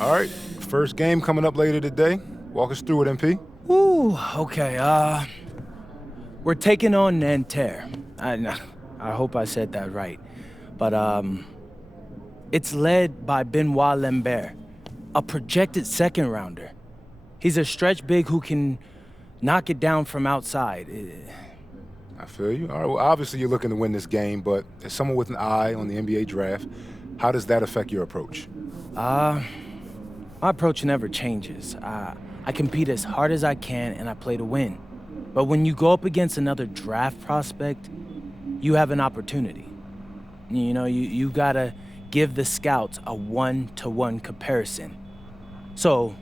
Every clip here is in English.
All right, first game coming up later today. Walk us through it, MP. Ooh, okay, we're taking on Nanterre. I hope I said that right. But, it's led by Benoit Lambert, a projected second rounder. He's a stretch big who can knock it down from outside. I feel you. All right, well, obviously you're looking to win this game, but as someone with an eye on the NBA draft, how does that affect your approach? My approach never changes. I compete as hard as I can and I play to win. But when you go up against another draft prospect, you have an opportunity. You know, you gotta give the scouts a one-to-one comparison. So,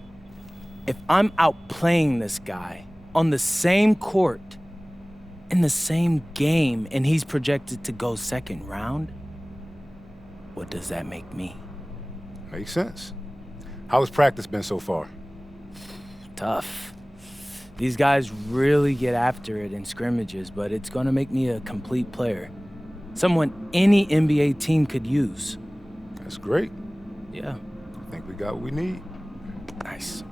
if I'm outplaying this guy on the same court, in the same game, and he's projected to go second round, what does that make me? Makes sense. How has practice been so far? Tough. These guys really get after it in scrimmages, but it's gonna make me a complete player. Someone any NBA team could use. That's great. Yeah. I think we got what we need. Nice.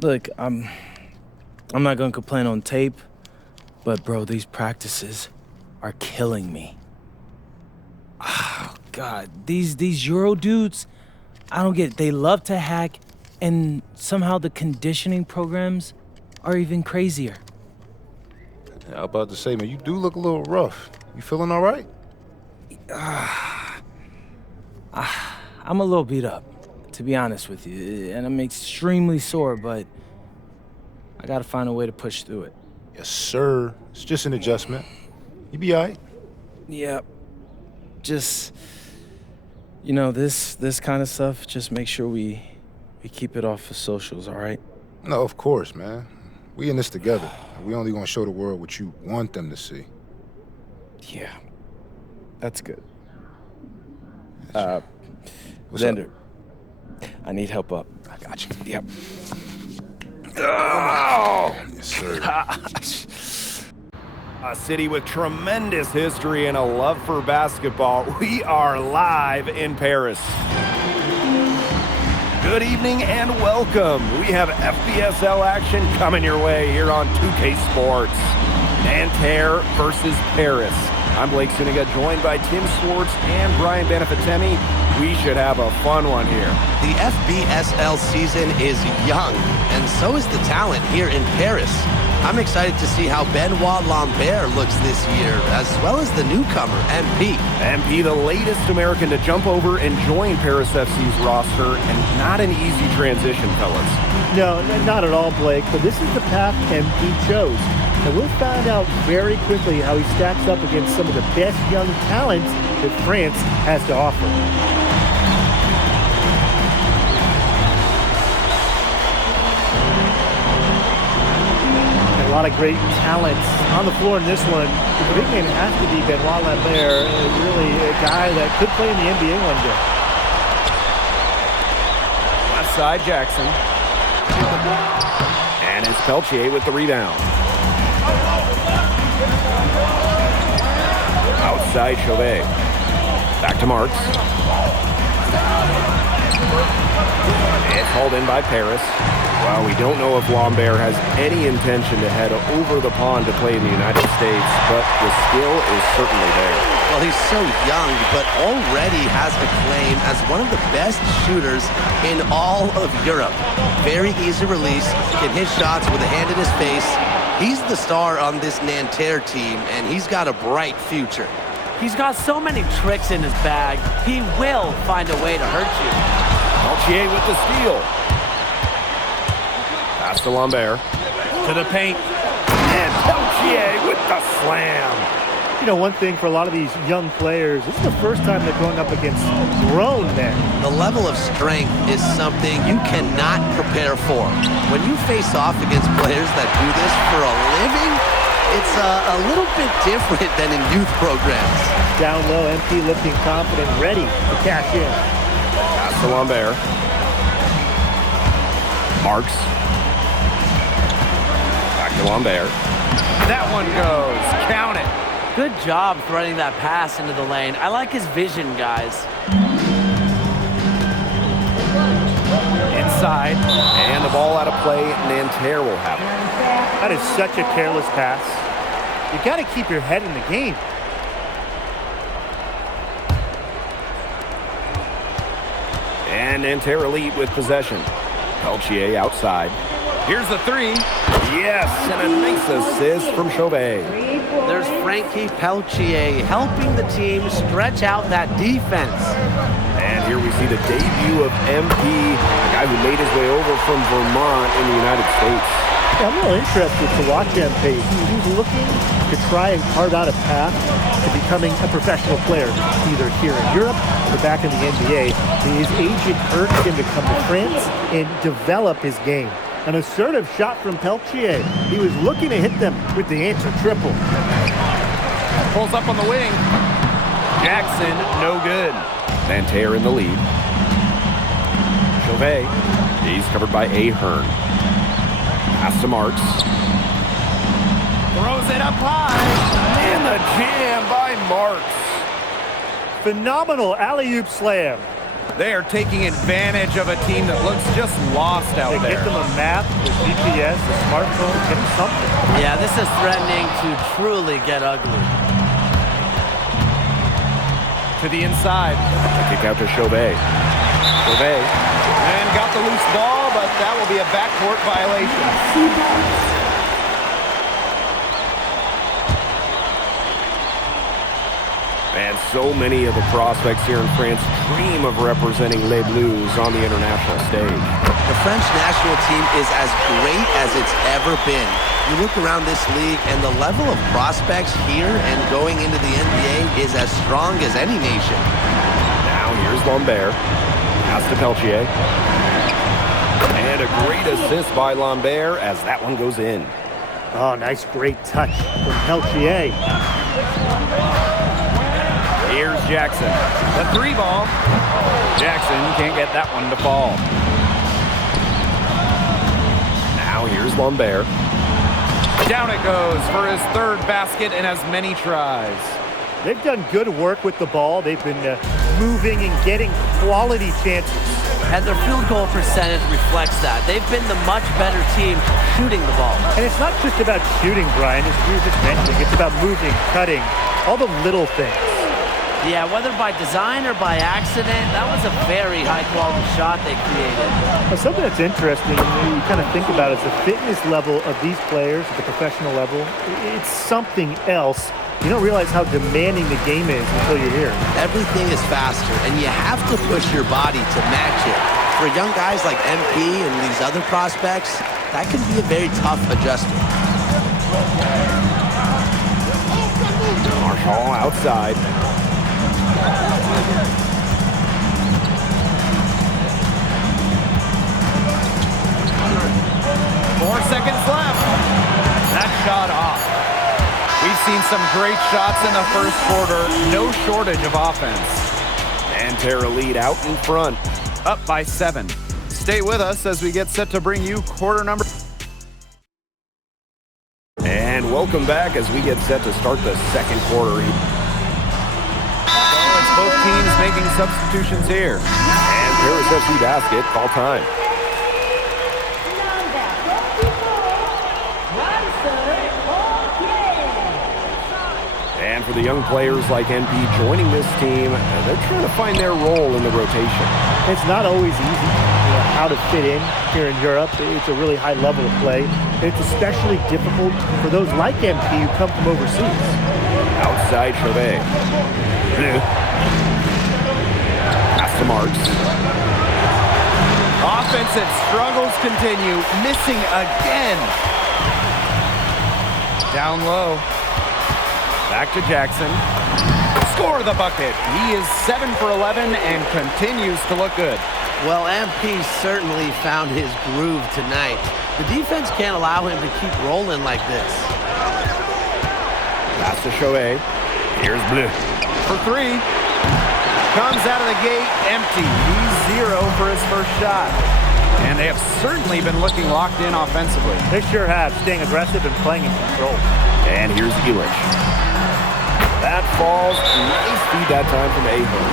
Look, I'm not gonna complain on tape, but bro, these practices are killing me. Oh, God, these Euro dudes, I don't get it. They love to hack, and somehow the conditioning programs are even crazier. Yeah, I was about to say, man, you do look a little rough. You feeling all right? I'm a little beat up, to be honest with you, and I'm extremely sore, but I gotta find a way to push through it. Yes, sir. It's just an adjustment. You be all right. Yep. Just, you know, this kind of stuff, just make sure we keep it off the socials, all right? No, of course, man. We in this together. We only gonna show the world what you want them to see. Yeah. That's good. What's Xander, up? I need help up. I got you. Yep. Oh! Yes, sir. A city with tremendous history and a love for basketball. We are live in Paris. Good evening and welcome. We have FBSL action coming your way here on 2K Sports. Nanterre versus Paris. I'm Blake Suniga, joined by Tim Swartz and Brian Benefitemi. We should have a fun one here. The FBSL season is young, and so is the talent here in Paris. I'm excited to see how Benoit Lambert looks this year, as well as the newcomer, MP. MP, the latest American to jump over and join Paris FC's roster, and not an easy transition, fellas. No, not at all, Blake, but this is the path MP chose. And we'll find out very quickly how he stacks up against some of the best young talent that France has to offer. A lot of great talent on the floor in this one. The big name has to be Benoit Lambert, really a guy that could play in the NBA one day. Left side, Jackson. And it's Peltier with the rebound. Outside, Chauvet. Back to Marks. It's hauled in by Paris. Well, we don't know if Lambert has any intention to head over the pond to play in the United States, but the skill is certainly there. Well, he's so young, but already has a claim as one of the best shooters in all of Europe. Very easy release, can hit shots with a hand in his face. He's the star on this Nanterre team, and he's got a bright future. He's got so many tricks in his bag, he will find a way to hurt you. Peltier with the steal. Pass to Lambert. To the paint. And Peltier with the slam. You know, one thing for a lot of these young players, this is the first time they're going up against grown men. The level of strength is something you cannot prepare for. When you face off against players that do this for a living, it's a little bit different than in youth programs. Down low, MP looking confident, ready to cash in. Pass to Lambert. Marks. Back to Lambert. That one goes. Count it. Good job threading that pass into the lane. I like his vision, guys. Inside, and the ball out of play. Nanterre will have it. That is such a careless pass. You got to keep your head in the game. And Nanterre elite with possession. Peltier outside. Here's the three. Yes, and a nice assist from Chauvet. There's Frankie Peltier helping the team stretch out that defense. And here we see the debut of MP, a guy who made his way over from Vermont in the United States. Yeah, I'm real interested to watch MP. He's looking to try and carve out a path to becoming a professional player, either here in Europe or back in the NBA. His agent urged him to come to France and develop his game. An assertive shot from Peltier. He was looking to hit them with the answer triple. Pulls up on the wing. Jackson, no good. Nanterre in the lead. Chauvet, he's covered by Ahern. Pass to Marks. Throws it up high. And the jam by Marks. Phenomenal alley-oop slam. They are taking advantage of a team that looks just lost out They there. get them a map, a GPS, a smartphone, get them something. Yeah, this is threatening to truly get ugly. To the inside. Kick out to Chauvet. Chauvet. And got the loose ball, but that will be a backcourt violation. And so many of the prospects here in France dream of representing Les Bleus on the international stage. The French national team is as great as it's ever been. You look around this league and the level of prospects here and going into the NBA is as strong as any nation. Now here's Lambert. Pass to Peltier. And a great assist by Lambert as that one goes in. Oh, nice, great touch from Peltier. Here's Jackson. The three ball. Jackson can't get that one to fall. Now here's Lambert. Down it goes for his third basket in as many tries. They've done good work with the ball. They've been moving and getting quality chances. And their field goal percentage reflects that. They've been the much better team shooting the ball. And it's not just about shooting, Brian, as you were just mentioning. It's about moving, cutting, all the little things. Yeah, whether by design or by accident, that was a very high-quality shot they created. Now, something that's interesting, you kind of think about, is the fitness level of these players at the professional level. It's something else. You don't realize how demanding the game is until you're here. Everything is faster, and you have to push your body to match it. For young guys like MP and these other prospects, that can be a very tough adjustment. Marshall outside. 4 seconds left. That shot off. We've seen some great shots in the first quarter. No shortage of offense. Nanterre lead out in front. Up by 7. Stay with us as we get set to bring you quarter number. And welcome back as we get set to start the second quarter. So it's both teams making substitutions here. And Paris FC basket, call time. And for the young players like MP joining this team, they're trying to find their role in the rotation. It's not always easy, how to fit in here in Europe. It's a really high level of play. It's especially difficult for those like MP who come from overseas. Outside Chauvet. Pass to Marks. Offensive struggles continue. Missing again. Down low. Back to Jackson. Score the bucket. He is 7 for 11 and continues to look good. Well, MP certainly found his groove tonight. The defense can't allow him to keep rolling like this. Pass to Chauvet. Here's Bleu. For 3. Comes out of the gate empty. He's 0 for his first shot. And they have certainly been looking locked in offensively. They sure have, staying aggressive and playing in control. And here's Illich. That falls. Nice feed that time from Ahern.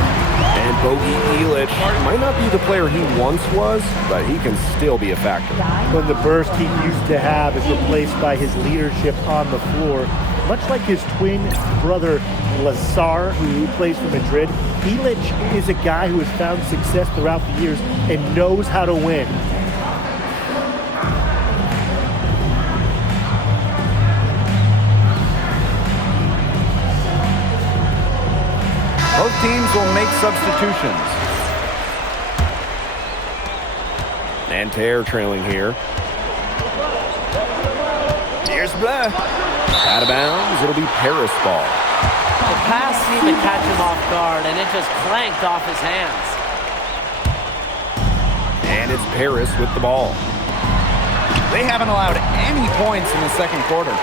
And Bogey Elic might not be the player he once was, but he can still be a factor. When the burst he used to have is replaced by his leadership on the floor, much like his twin brother Lazar, who plays for Madrid, Elic is a guy who has found success throughout the years and knows how to win. Both teams will make substitutions. Nanterre trailing here. Here's Bleu. Out of bounds, it'll be Paris ball. The pass seemed to catch him off guard, and it just clanked off his hands. And it's Paris with the ball. They haven't allowed any points in the second quarter.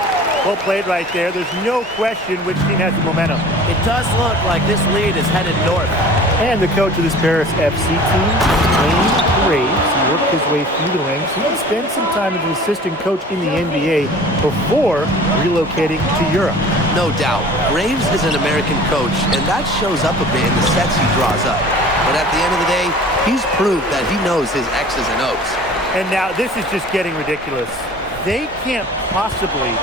Well played right there. There's no question which team has the momentum. It does look like this lead is headed north. And the coach of this Paris FC team, Wayne Graves, he worked his way through the ranks. He spent some time as an assistant coach in the NBA before relocating to Europe. No doubt, Graves is an American coach, and that shows up a bit in the sets he draws up. But at the end of the day, he's proved that he knows his X's and O's. And now this is just getting ridiculous. They can't possibly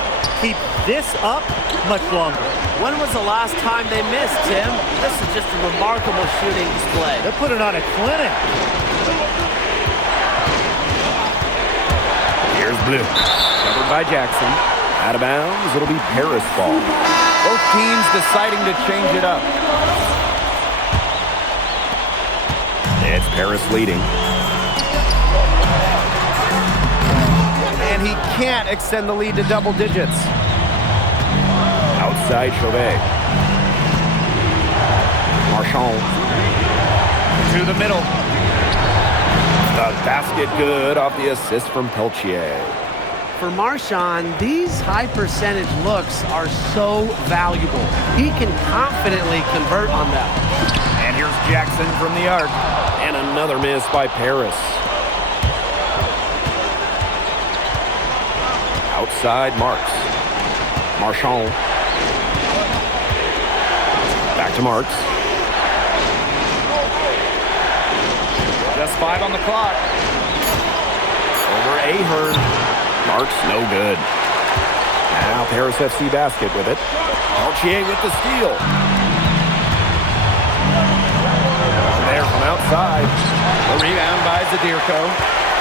keep this up much longer. When was the last time they missed, Tim? This is just a remarkable shooting display. They're putting on a clinic. Here's Bleu. Covered by Jackson. Out of bounds, it'll be Paris ball. Both teams deciding to change it up. It's Paris leading. And he can't extend the lead to double digits. Outside Chauvet. Marchand. To the middle. The basket good off the assist from Peltier. For Marchand, these high percentage looks are so valuable. He can confidently convert on them. And here's Jackson from the arc. And another miss by Paris. Outside Marks. Marchand. Back to Marks. Just 5 on the clock. Over Ahern. Marks no good. Now Paris FC basket with it. Peltier with the steal. There from outside. The rebound by Zadirko.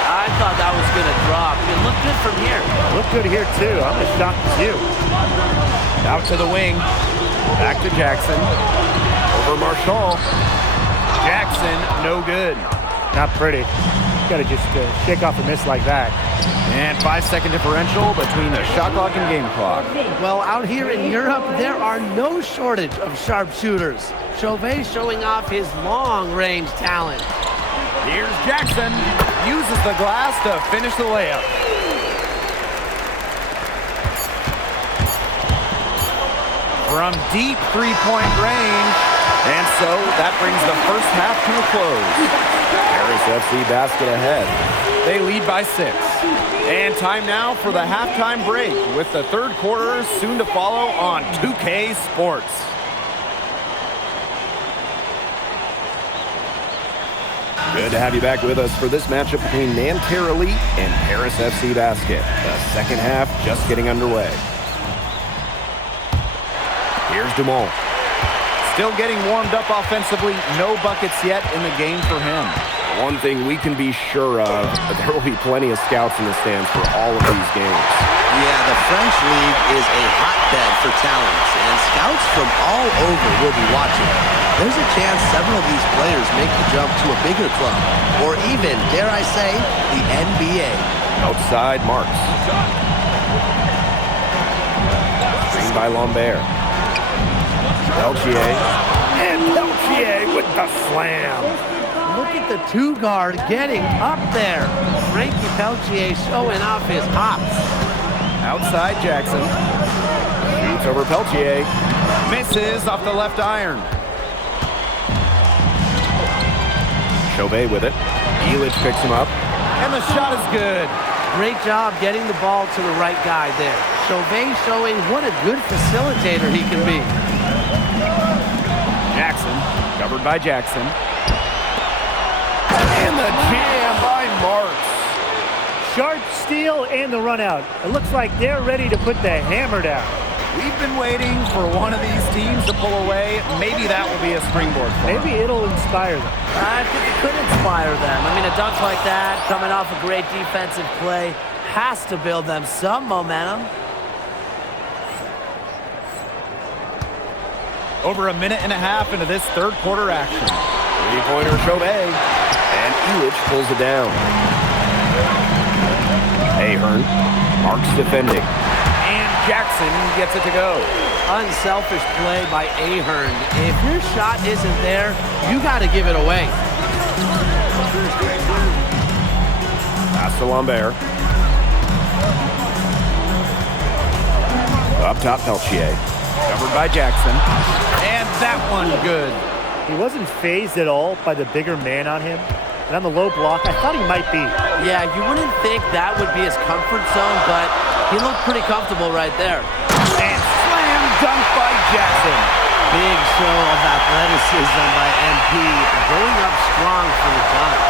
I thought that was going to drop. It looked good from here. Look good here, too. I'm as shocked as you. Out to the wing. Back to Jackson. Over Marchand. Jackson, no good. Not pretty. Got to just shake off a miss like that. And 5-second differential between the shot clock and game clock. Well, out here in Europe, there are no shortage of sharpshooters. Chauvet showing off his long-range talent. Here's Jackson. Uses the glass to finish the layup. From deep three-point range. And so that brings the first half to a close. Paris FC basket ahead. They lead by 6. And time now for the halftime break with the third quarter soon to follow on 2K Sports. Good to have you back with us for this matchup between Nanterre Elite and Paris FC Basket. The second half just getting underway. Here's Dumont. Still getting warmed up offensively. No buckets yet in the game for him. One thing we can be sure of, there will be plenty of scouts in the stands for all of these games. Yeah, the French League is a hotbed for talents, and scouts from all over will be watching. There's a chance several of these players make the jump to a bigger club, or even, dare I say, the NBA. Outside Marks. Screen by Lambert. Peltier. And Peltier with the slam. Look at the two-guard getting up there. Frankie Peltier showing off his hops. Outside Jackson. Shoots over Peltier. Misses off the left iron. Chauvet with it. Elic picks him up. And the shot is good. Great job getting the ball to the right guy there. Chauvet showing what a good facilitator he can be. Jackson, covered by Jackson. And the jam by Marks. Sharp steal and the run out. It looks like they're ready to put the hammer down. We've been waiting for one of these teams to pull away. Maybe that will be a springboard for them. Maybe it'll inspire them. I think it could inspire them. I mean, a dunk like that, coming off a great defensive play, has to build them some momentum. Over a minute and a half into this third quarter action. Three-pointer Chauvet. And Elich pulls it down. Ahern. Marks defending. And Jackson gets it to go. Unselfish play by Ahern. If your shot isn't there, you got to give it away. Pass to Lambert. Up top, Peltier. Covered by Jackson. And that one good. He wasn't fazed at all by the bigger man on him. And on the low block, I thought he might be. Yeah, you wouldn't think that would be his comfort zone, but he looked pretty comfortable right there. And slam dunk by Jackson. Big show of athleticism by MP, going up strong for the dunk.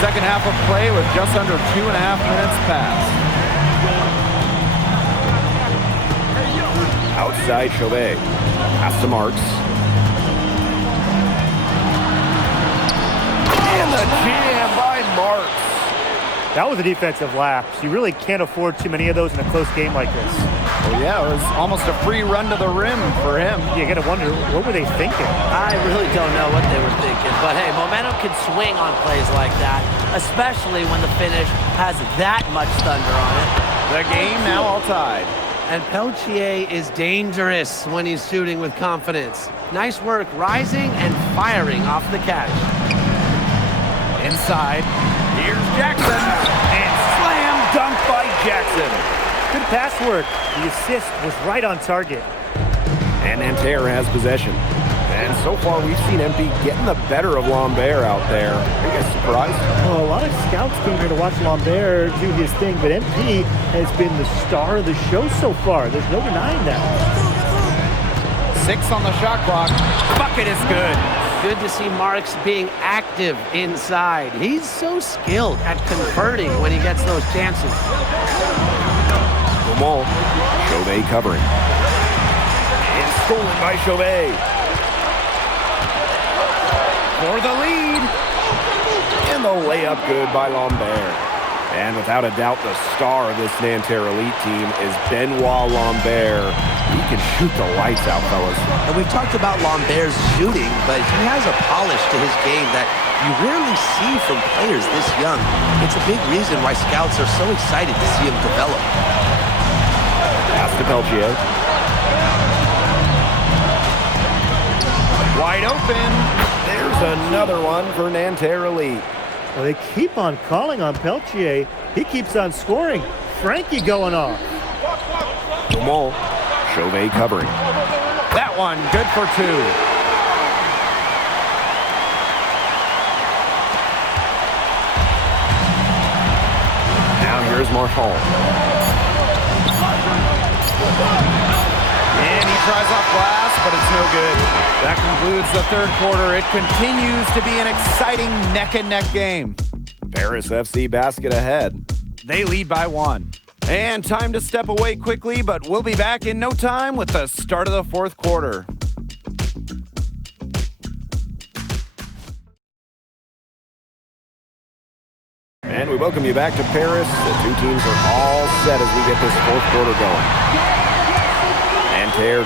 Second half of play with just under 2.5 minutes passed. Outside Chauvet. Pass to Marks. And the jam by Marks. That was a defensive lapse. You really can't afford too many of those in a close game like this. Well, yeah, it was almost a free run to the rim for him. You got to wonder, what were they thinking? I really don't know what they were thinking, but hey, momentum can swing on plays like that, especially when the finish has that much thunder on it. The game now all tied. And Peltier is dangerous when he's shooting with confidence. Nice work rising and firing off the catch. Inside, here's Jackson, and slam dunk by Jackson. Good pass work. The assist was right on target. And Nanterre has possession. And so far, we've seen MP getting the better of Lambert out there. Are you guys surprised? Well, a lot of scouts came here to watch Lambert do his thing, but MP has been the star of the show so far. There's no denying that. 6 on the shot clock. Bucket is good. Good to see Marks being active inside. He's so skilled at converting when he gets those chances. Gaumont. Chauvet covering. And stolen by Chauvet. For the lead. And the layup good by Lambert. And without a doubt, the star of this Nanterre Elite team is Benoit Lambert. He can shoot the lights out, fellas. And we've talked about Lambert's shooting, but he has a polish to his game that you rarely see from players this young. It's a big reason why scouts are so excited to see him develop. Pass to Peltier. Wide open. There's another one for Nanterre Elite. Well, they keep on calling on Peltier. He keeps on scoring. Frankie going off. Gaumont. Chauvet covering. That one good for 2. Now here's Marchand. And he tries off glass, but it's no good. That concludes the third quarter. It continues to be an exciting neck-and-neck game. Paris FC basket ahead. They lead by 1. And time to step away quickly, but we'll be back in no time with the start of the fourth quarter. And we welcome you back to Paris. The two teams are all set as we get this fourth quarter going. Nanterre.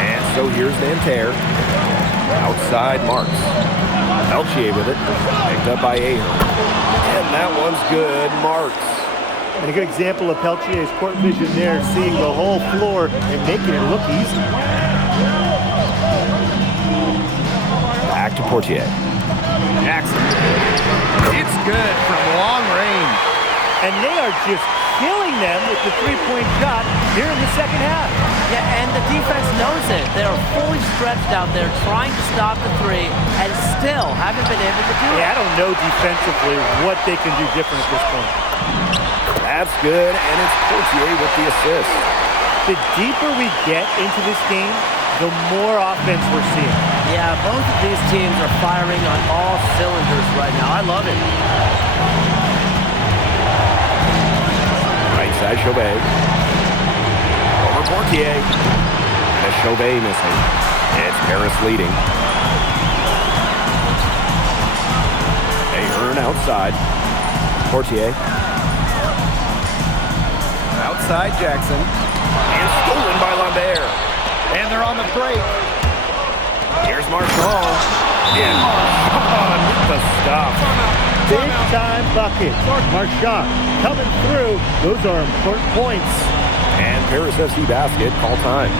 And so here's Nanterre. Outside Marks. Peltier with it. Picked up by Ahern. And that one's good. Marks. And a good example of Peltier's court vision there, seeing the whole floor and making it look easy. Back to Portier. Jackson. It's good from long range. And they are just killing them with the three-point shot here in the second half. Yeah, and the defense knows it. They're fully stretched out there trying to stop the three and still haven't been able to do it. Yeah, I don't know defensively what they can do different at this point. That's good, and it's Portier with the assist. The deeper we get into this game, the more offense we're seeing. Yeah, both of these teams are firing on all cylinders right now. I love it. Right side, Chauvet. Over Portier. And a Chauvet missing. It's Paris leading. Ahern outside. Portier. Outside Jackson. And stolen by Lambert. And they're on the break. Here's Marchand. And Marchand with the stop. Big time bucket. Marchand coming through. Those are important points. And Paris FC basket, call time.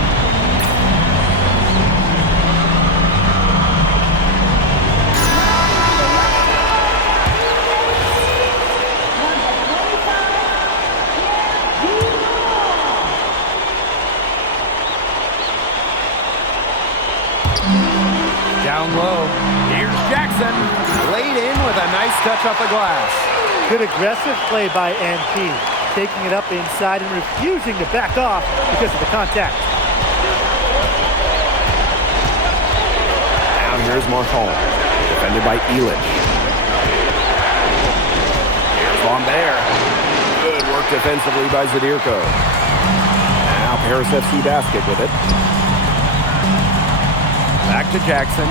Down low. Here's Jackson. Laid in with a nice touch off the glass. Good aggressive play by NP. Taking it up inside and refusing to back off because of the contact. Now here's Marchand. Defended by Illich. Here's Lambert. Good work defensively by Zadirko. Now Paris FC basket with it. Back to Jackson.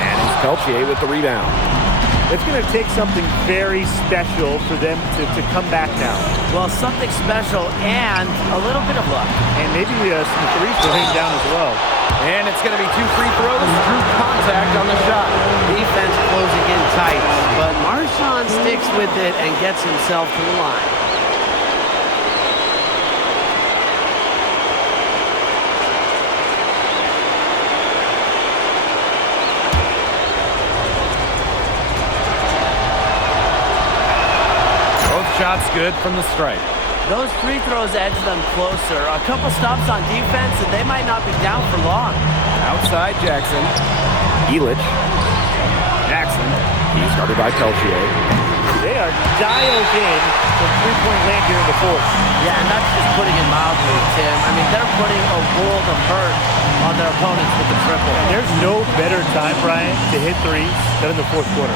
And it's Peltier with the rebound. It's going to take something very special for them to come back now. Well, something special and a little bit of luck. And maybe some threes will hang down as well. And it's going to be 2 free throws through contact on the shot. Defense closing in tight, but Marchand sticks with it and gets himself to the line. Shots good from the stripe. Those free throws edge them closer. A couple stops on defense, and they might not be down for long. Outside Jackson. Illich. Jackson. He's guarded by Peltier. They are dialed in from three-point land here in the fourth. Yeah, and that's just putting it mildly, Tim. I mean, they're putting a world of hurt on their opponents with the triple. And there's no better time, Brian, to hit threes than in the fourth quarter.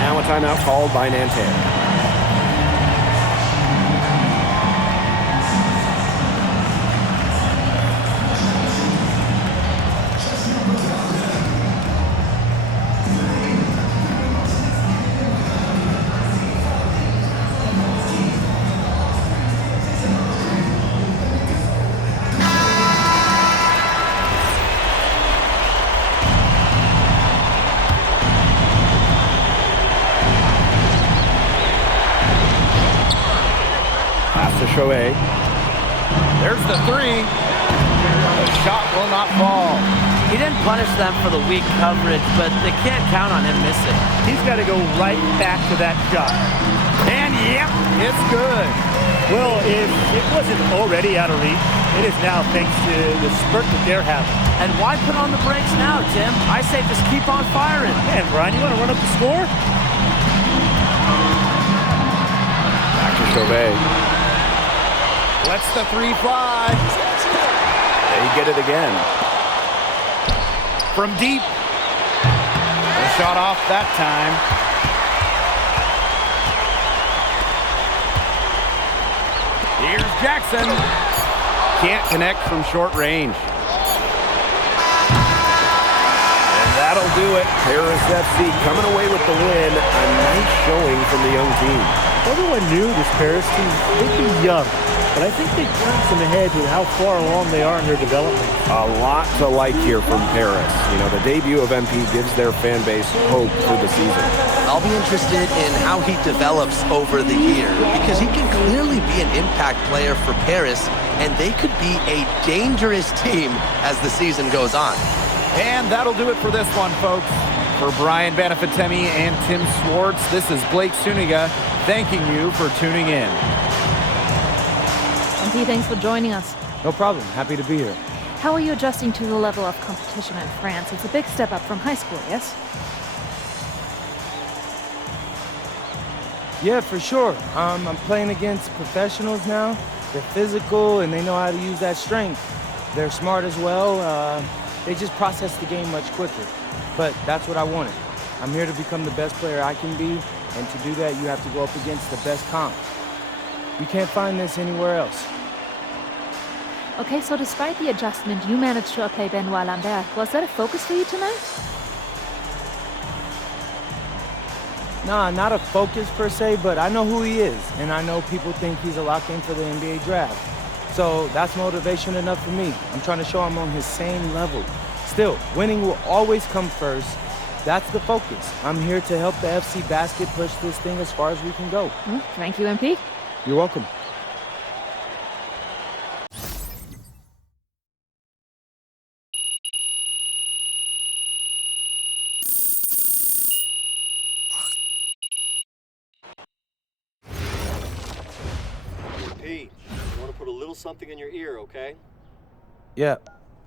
Now a timeout called by Nanterre. Chauvet. There's the three. The shot will not fall. He didn't punish them for the weak coverage, but they can't count on him missing. He's got to go right back to that shot. And yep, it's good. Well, if it wasn't already out of reach, it is now thanks to the spurt that they're having. And why put on the brakes now, Tim? I say just keep on firing. Man, Brian, you want to run up the score? Back to Chauvet. Lets the three fly. They get it again. From deep. The shot off that time. Here's Jackson. Can't connect from short range. And that'll do it. Paris FC coming away with the win. A nice showing from the young team. Everyone knew this Paris team, they'd be young. But I think they turned some ahead with how far along they are in their development. A lot to like here from Paris. You know, the debut of MP gives their fan base hope for the season. I'll be interested in how he develops over the year because he can clearly be an impact player for Paris, and they could be a dangerous team as the season goes on. And that'll do it for this one, folks. For Brian Banafitemi and Tim Swartz, this is Blake Suniga thanking you for tuning in. MP, thanks for joining us. No problem. Happy to be here. How are you adjusting to the level of competition in France? It's a big step up from high school, yes? Yeah, for sure. I'm playing against professionals now. They're physical and they know how to use that strength. They're smart as well. They just process the game much quicker. But that's what I wanted. I'm here to become the best player I can be, and to do that, you have to go up against the best comp. You can't find this anywhere else. Okay, so despite the adjustment, you managed to outplay Benoit Lambert. Was that a focus for you tonight? Nah, not a focus per se, but I know who he is, and I know people think he's a lock-in for the NBA draft. So that's motivation enough for me. I'm trying to show I'm on his same level. Still, winning will always come first. That's the focus. I'm here to help the FC Basket push this thing as far as we can go. Thank you, MP. You're welcome. Pete, I want to put a little something in your ear, okay? Yeah,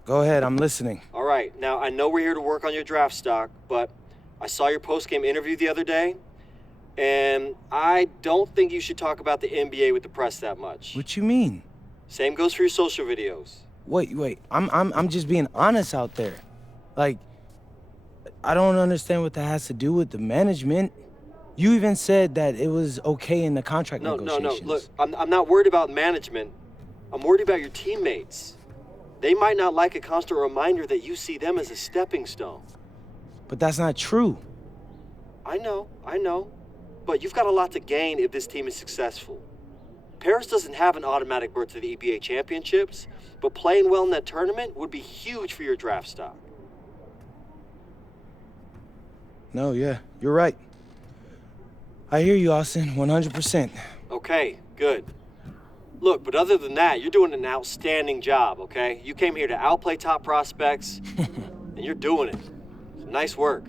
go ahead. I'm listening. All right, now I know we're here to work on your draft stock, but I saw your post-game interview the other day, and I don't think you should talk about the NBA with the press that much. What you mean? Same goes for your social videos. Wait. I'm just being honest out there. Like, I don't understand what that has to do with the management. You even said that it was okay in the contract negotiations. No. Look, I'm not worried about management. I'm worried about your teammates. They might not like a constant reminder that you see them as a stepping stone. But that's not true. I know. But you've got a lot to gain if this team is successful. Paris doesn't have an automatic berth to the EBA championships, but playing well in that tournament would be huge for your draft stock. No, yeah, you're right. I hear you, Austin, 100%. Okay, good. Look, but other than that, you're doing an outstanding job, okay? You came here to outplay top prospects, and you're doing it. Nice work.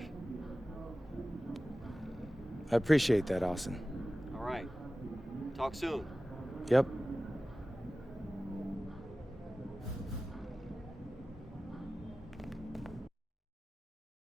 I appreciate that, Austin. All right. Talk soon. Yep.